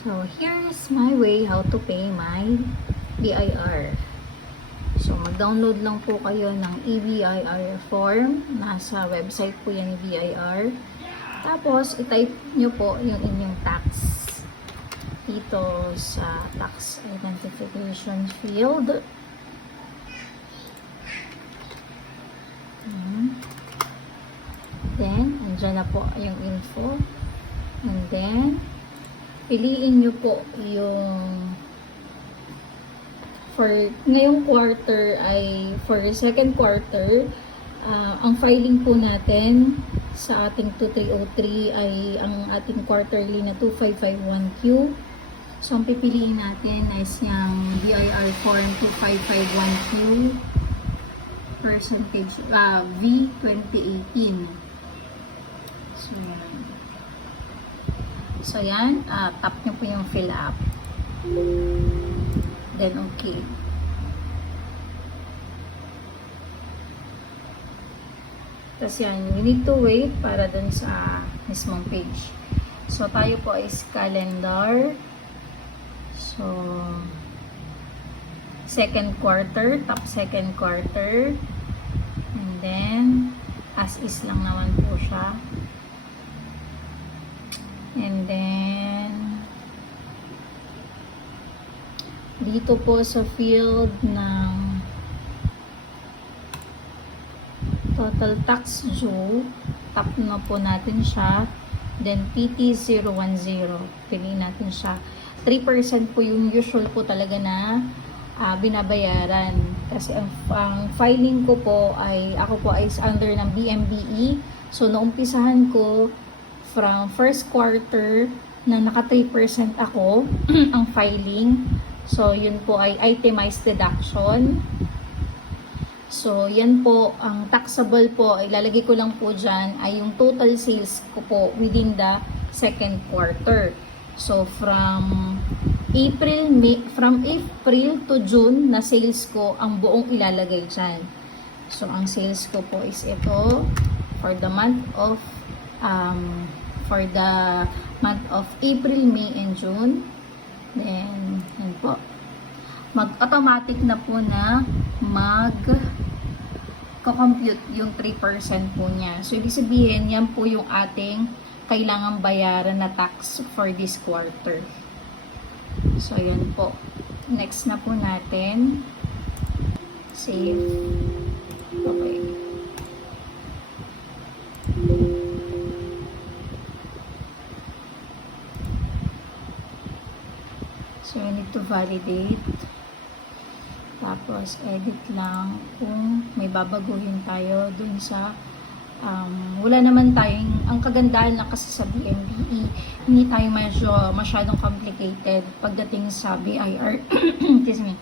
So, here's my way how to pay my BIR. So, mag-download lang po kayo ng eBIR form. Nasa website po yan ni BIR. Tapos, itype nyo po yung inyong tax dito sa tax identification field. Then, andyan na po yung info. And then, piliin nyo po yung for ngayong quarter ay for second quarter, ang filing po natin sa ating 2303 ay ang ating quarterly na 2551Q. So, ang pipiliin natin is yung BIR form 2551Q percentage V 2018. So, yan. Tap nyo po yung fill up. Then, okay. Tapos yan, you need to wait para dun sa mismong page. So, tayo po is calendar. So, second quarter, top second quarter. And then, as is lang naman po siya. And then, dito po sa field ng total tax due, tap na po natin siya. Then, PT010. Piliin natin siya. 3% po yung usual po talaga na binabayaran. Kasi ang filing ko po ay, ako po ay under ng BMBE. So, naumpisahan ko from first quarter na naka 3% ako ang filing. So, yun po ay itemized deduction. So, yan po, ang taxable po, ilalagay ko lang po dyan, ay yung total sales ko po within the second quarter. So, from April to June na sales ko, ang buong ilalagay dyan. So, ang sales ko po is ito, for the month of April, May, and June. Then, yan po. Mag-automatic na po na mag-compute yung 3% po niya. So, ibig sabihin, yan po yung ating kailangang bayaran na tax for this quarter. So, yan po. Next na po natin. Save. Okay. So, I need to validate. Tapos, edit lang kung may babaguhin tayo dun sa wala naman tayong, ang kagandahan lang kasi sa BMBE, hindi tayo masyadong complicated pagdating sa BIR. Excuse me.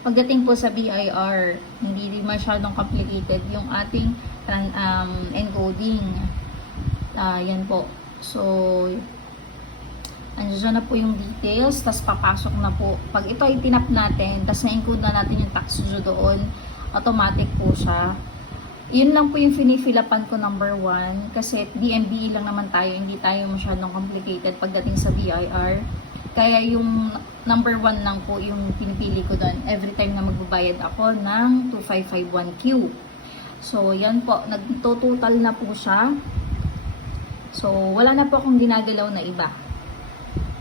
Pagdating po sa BIR, hindi masyadong complicated yung ating encoding. Yan po. So, andyan na po yung details, tas papasok na po. Pag ito ay tinap natin, tas na-encode na natin yung tax due doon, automatic po siya. Yun lang po yung finifilapan ko number 1, kasi DMBE lang naman tayo, hindi tayo masyadong complicated pagdating sa BIR. Kaya yung number 1 lang po yung pinipili ko doon every time na magbabayad ako ng 2551Q. So, yan po, nagtototal na po siya. So, wala na po akong ginagalaw na iba.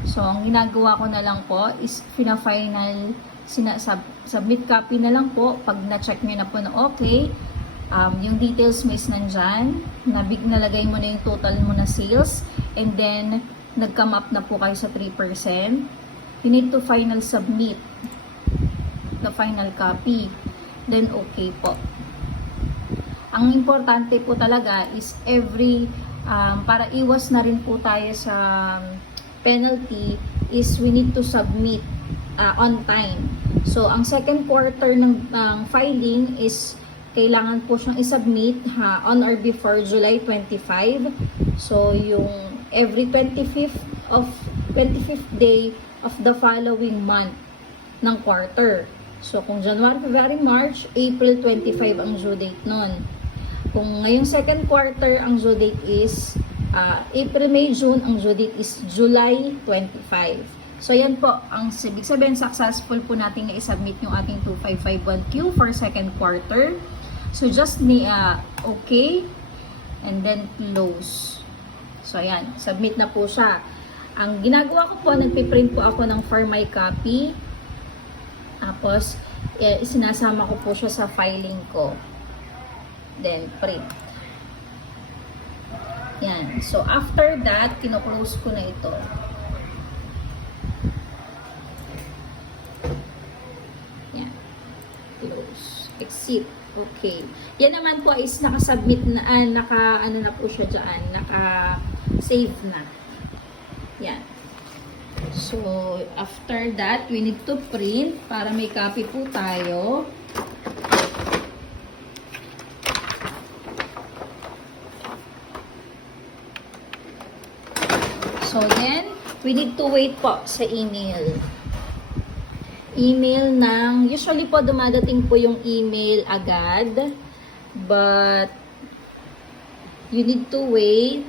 So, ang ginagawa ko na lang po is final submit copy na lang po. Pag na-check nyo na po na okay, yung details mo is nandyan. Nalagay mo na yung total mo na sales. And then, nag-come up na po kayo sa 3%. You need to final submit the final copy. Then, okay po. Ang importante po talaga is para iwas na rin po tayo sa penalty, is we need to submit on time. So, ang second quarter ng filing is kailangan po siyang isubmit on or before July 25. So, yung every 25th day of the following month ng quarter. So, kung January, February, March, April 25 ang due date nun. Kung ngayong second quarter, ang due date is April, May, June, ang due date is July 25. So, yan po, ang ibig sabihin, successful po natin na isubmit yung ating 2551Q for second quarter. So, just okay, and then close. So, ayan, submit na po siya. Ang ginagawa ko po, nagpiprint po ako ng for my copy. Tapos, sinasama ko po siya sa filing ko. Then, print. Yan. So, after that, kino-close ko na ito. Yan. Close. Exit. Okay. Yan naman po is naka-submit na, ano na po siya dyan. Naka-save na. Yan. So, after that, we need to print para may copy po tayo. So, then, we need to wait po sa email. Email ng, usually po dumadating po yung email agad, but you need to wait